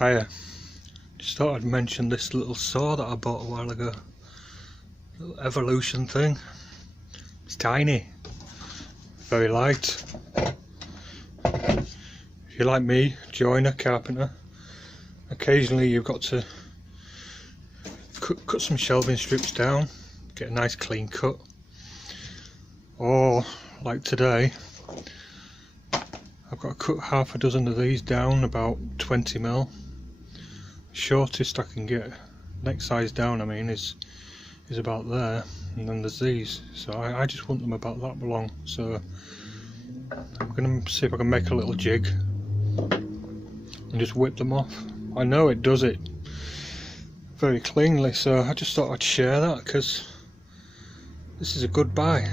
Hiya. Just thought I'd mention this little saw that I bought a while ago. Little Evolution thing. It's tiny, very light. If you're like me, joiner, carpenter, occasionally you've got to cut some shelving strips down, get a nice clean cut. Or like today, I've got to cut half a dozen of these down, about 20mm. Shortest I can get, next size down I mean, is about there, and then there's these, so I just want them about that long. So I'm going to see if I can make a little jig and just whip them off. I know it does it very cleanly, so I just thought I'd share that because this is a good buy.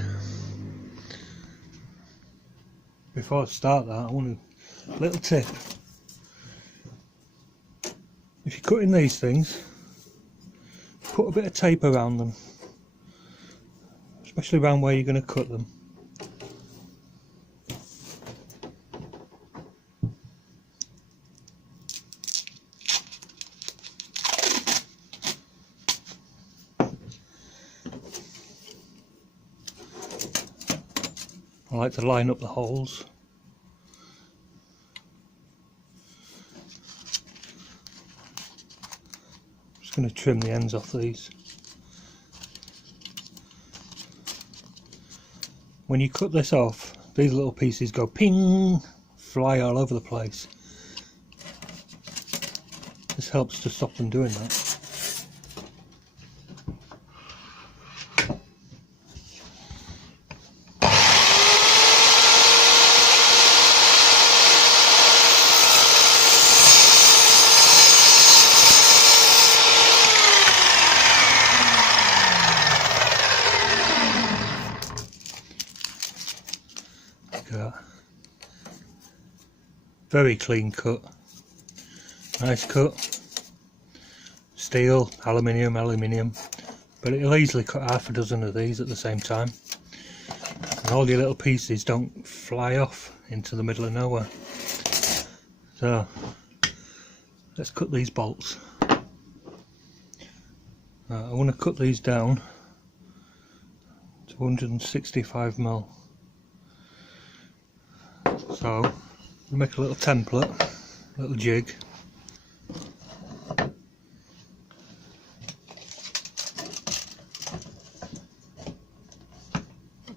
Before I start that, I want a little tip. If you're cutting these things, put a bit of tape around them, especially around where you're going to cut them. I like to line up the holes. Going to trim the ends off these. When you cut this off, these little pieces go ping, fly all over the place. This helps to stop them doing that. Very clean cut, nice cut, steel, aluminium, but it'll easily cut half a dozen of these at the same time, and all your little pieces don't fly off into the middle of nowhere. So let's cut these bolts. I want to cut these down to 165mm. So make a little template, a little jig.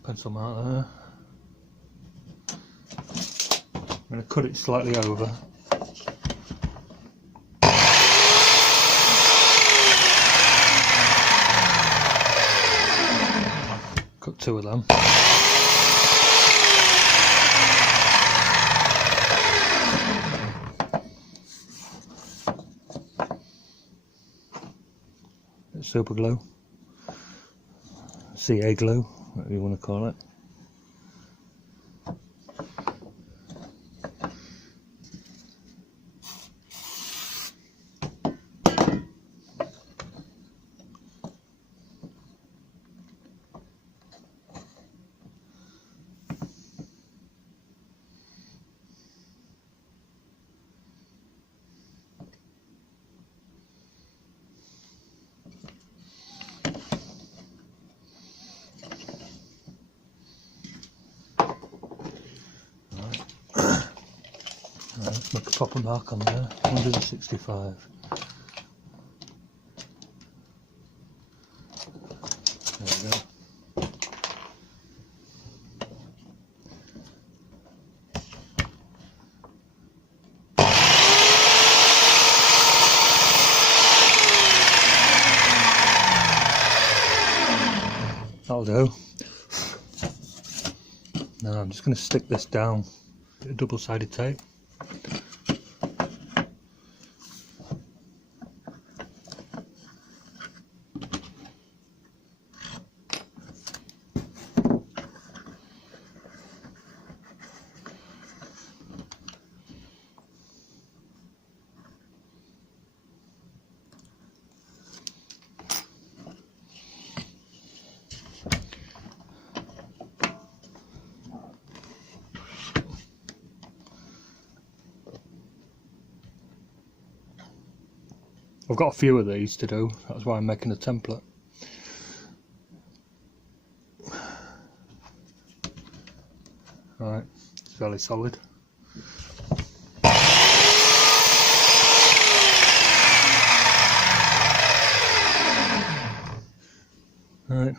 Pencil mark there. I'm going to cut it slightly over. Cut two of them. Super glue, CA glue, whatever you want to call it. Let's make a proper mark on there, 165. There we go. That'll do. Now I'm just going to stick this down, bit of double-sided tape. I've got a few of these to do, that's why I'm making a template. Alright, it's fairly solid. Alright,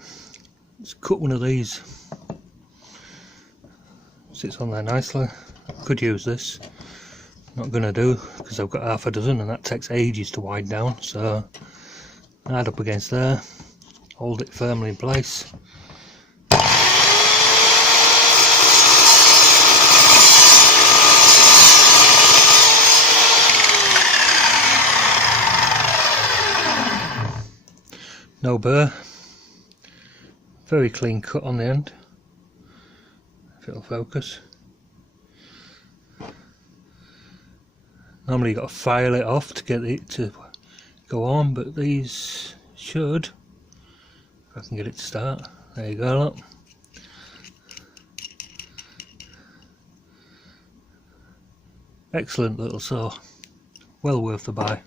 let's cut one of these. Sits on there nicely. Could use this. Not gonna do because I've got half a dozen and that takes ages to wind down, so add up against there, hold it firmly in place. No burr. Very clean cut on the end, if it'll focus. Normally you've got to file it off to get it to go on, but these should, if I can get it to start. There you go, look. Excellent little saw, well worth the buy.